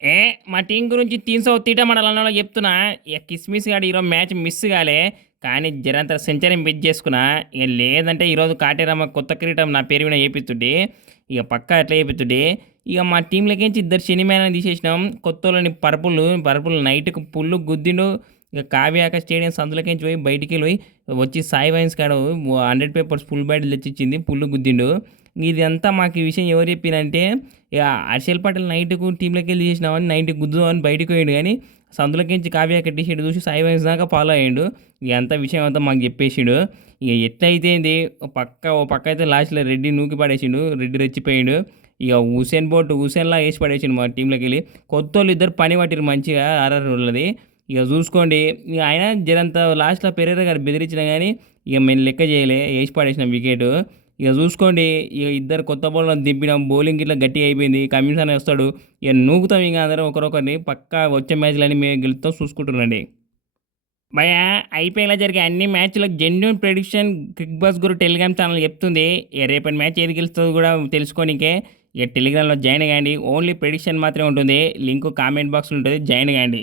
ఏ మా టీం గురించి 330 మనలన్నలో చెప్తున్నా. ఇక కిస్మిస్ గాడు ఈరోజు మ్యాచ్ మిస్ కాలే. కానీ జరంత సెంచరీ మిస్ చేసుకున్నా. ఇక లేదంటే ఈరోజు కాటేరమ్మ కొత్త కిరీటం నా పేరు మీద ఏపిస్తుండే. ఇక పక్కా ఎట్లా ఏపిస్తుండే. ఇక మా టీంలోకించి ఇద్దరు సినిమాలను తీసేసినాం. కొత్తోళ్ళని పరుపులు నైట్కి పుల్లు గుద్దిండు. ఇక కావ్యాక స్టేడియం సందులోకించి పోయి బయటికి వెళ్ళి వచ్చి సాయి వైన్స్ కాడు 100 పేపర్స్ ఫుల్ బాటిల్ తెచ్చిచ్చింది. పుల్లు గుద్దిండు. ఇదంతా మాకు ఈ విషయం ఎవరు చెప్పినంటే ఇక హర్షల్ పటేల్ నైట్కు టీంలోకి వెళ్ళి చేసినామని నైట్కి గుద్దుదామని బయటకు పోయాడు కానీ సందులోకించి కావ్య టీ షర్ట్ చూసి సాయి వైన్స్ దాకా ఫాలో అయ్యాడు. ఇక అంత విషయం అంతా మాకు చెప్పేసిండు. ఇక ఎట్లయితే ఏంది ఓ పక్క అయితే లాస్ట్లో రెడ్డి నూకి పడేసిండు. రెడ్డి రెచ్చిపోయాడు. ఇక హుసేన్లా వేసి పడేసిండు మా టీంలోకి వెళ్ళి. కొత్త వాళ్ళు ఇద్దరు పని పట్టిరు మంచిగా ఆర్ఆర్ వాళ్ళది. ఇక చూసుకోండి. ఇక ఆయన జరంత లాస్ట్లో పెరేరా గారు బెదిరించినా కానీ ఇక మేము లెక్క చేయలే వేసి పడేసినాం వికెట్. ఇక చూసుకోండి. ఇక ఇద్దరు కొత్త బౌలర్లను దింపినాం. బౌలింగ్ ఇట్లా గట్టిగా అయిపోయింది. కమిన్స్ అని వస్తాడు. ఇక నూకుతాం ఇంకా అందరం ఒకరొకరిని. పక్కా వచ్చే మ్యాచ్లన్నీ మేము గెలుస్తాం చూసుకుంటున్నాండి. భయ ఐపీఎల్లో జరిగే అన్ని మ్యాచ్లకు జెన్యున్ ప్రెడిక్షన్ క్రిక్ బస్ గురు టెలిగ్రామ్ ఛానల్ చెప్తుంది. ఇక రేపటి మ్యాచ్ ఏది గెలుస్తుందో కూడా తెలుసుకోనికే ఇక టెలిగ్రామ్లో జాయిన్ కాండి. ఓన్లీ ప్రెడిక్షన్ మాత్రమే ఉంటుంది. లింక్ కామెంట్ బాక్స్లో ఉంటుంది. జాయిన్ కాండి.